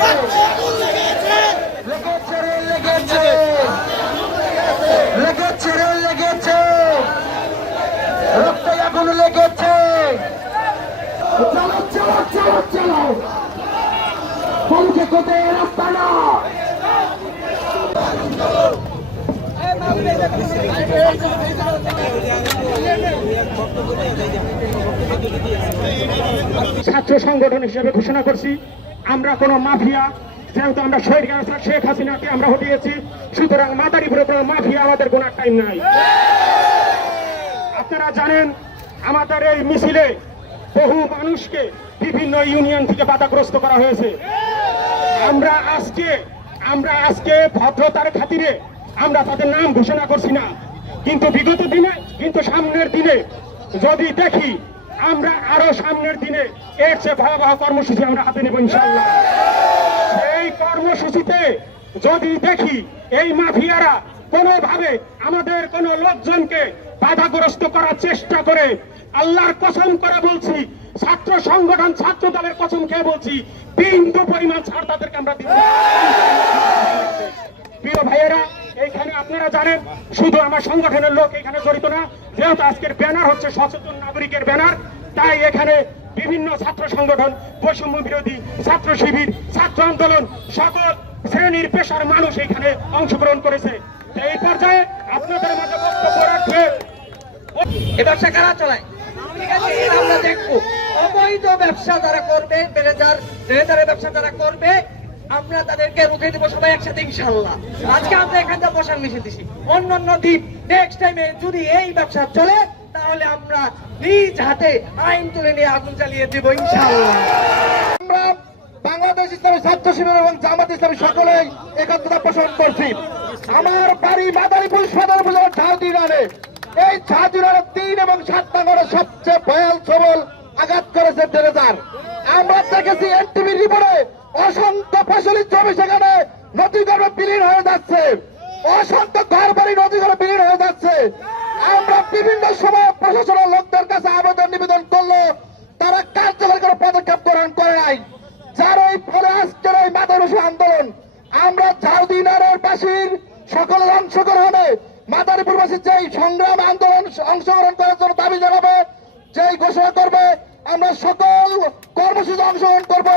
রক্তে আগুন লেগেছে। পৌঁছে কোথায় রাস্তা না। ছাত্র সংগঠন হিসেবে ঘোষণা করছি আমরা কোনো মাফিয়া, যেহেতু আমরা শেখ হাসিনাকে আমরা হটিয়েছি, সুতরাং মাদারীপুরে কোনো মাফিয়া আমাদের কোনো টাইম নাই। আপনারা জানেন আমাদের এই মিছিলে বহু মানুষকে বিভিন্ন ইউনিয়ন থেকে বাধাগ্রস্ত করা হয়েছে। আমরা আজকে ভদ্রতার খাতিরে আমরা তাদের নাম ঘোষণা করছি না, কিন্তু বিগত দিনে সামনের দিনে যদি দেখি আমরা আরো সামনের দিনে এর চেয়ে ভয়াবহ কর্মসূচি আমরা হাতে নেব ইনশাআল্লাহ। এই কর্মসূচিতে যদি দেখি এই মাফিয়ারা কোনোভাবে আমাদের কোন লোকজনকে বাধাগ্রস্ত করার চেষ্টা করে, আল্লাহর কসম করে বলছি, ছাত্র সংগঠন ছাত্র দলের কসম খেয়ে বলছি, বিন্দু পরিমাণ ছাড় তাদেরকে আমরা দিব। প্রিয় ভাইয়েরা, এইখানে আপনারা জানেন শুধু আমার সংগঠনের লোক এখানে জড়িত না, যেহেতু আজকের ব্যানার হচ্ছে সচেতন নাগরিকের ব্যানার, তাই এখানে বিভিন্ন ছাত্র সংগঠন, বৈষম্য বিরোধী ছাত্র শিবির, ছাত্র আন্দোলন, সকল শ্রেণীর পেশার মানুষ এখানে অংশগ্রহণ করেছে। এই পর্যায়ে আপনাদের মধ্যে বক্তব্য রাখবে এ ব্যবসা কারা চালায়, ঠিক আছে, আমরা দেখবো। অবৈধ ব্যবসা যারা করবে, ট্রেজারের ব্যবসা যারা করবে, আমরা তাদেরকে রুখে দেবো সবাই একসাথে ইনশাল্লাহ। আজকে আমরা এখানটা বসার মিশে দিছি, অন্যান্য দিন নেক্সট টাইমে যদি এই ব্যবসা চলে তাহলে আমরা নিজ হাতে আইন তুলে নিয়ে আগুন জ্বালিয়ে দিব ইনশাল্লাহ। আমরা বাংলাদেশ ইসলামী ছাত্র শিবির এবং জামাত ইসলামী সকলেই একাত্মতা পোষণ করছি। আমার বাড়ি মাদারীপুর সদর উপজেলার ঝাউদিনারে। এই ঝাউদিনারের 3 এবং 7 নম্বরে সবচেয়ে ভয়াল সবল আঘাত করেছে ট্রেজার। আমরা দেখেছি এনটিভি রিপোর্টে অসংখ্য ফসলি জমি সেখানে নদীগর্ভে বিলীন হয়ে যাচ্ছে, অসংখ্য ঘর বাড়ি নদীগর্ভে বিলীন হয়ে যাচ্ছে। আমরা বিভিন্ন সময় প্রশাসনের লোকদের কাছে আবেদন নিবেদন করলো, তারা কার্যকরী কোনো পদক্ষেপ গ্রহণ করে নাই, যার এই ফলে আজকের এই মাদারীপুর আন্দোলন। আমরা ঝাউদিনারের বাসীর সকলের অংশগ্রহণে মাদারীপুরবাসীর যেই সংগ্রাম আন্দোলন অংশগ্রহণ করার জন্য দাবি জানাবে, যেই ঘোষণা করবে, আমরা সকল কর্মসূচি অংশগ্রহণ করবো।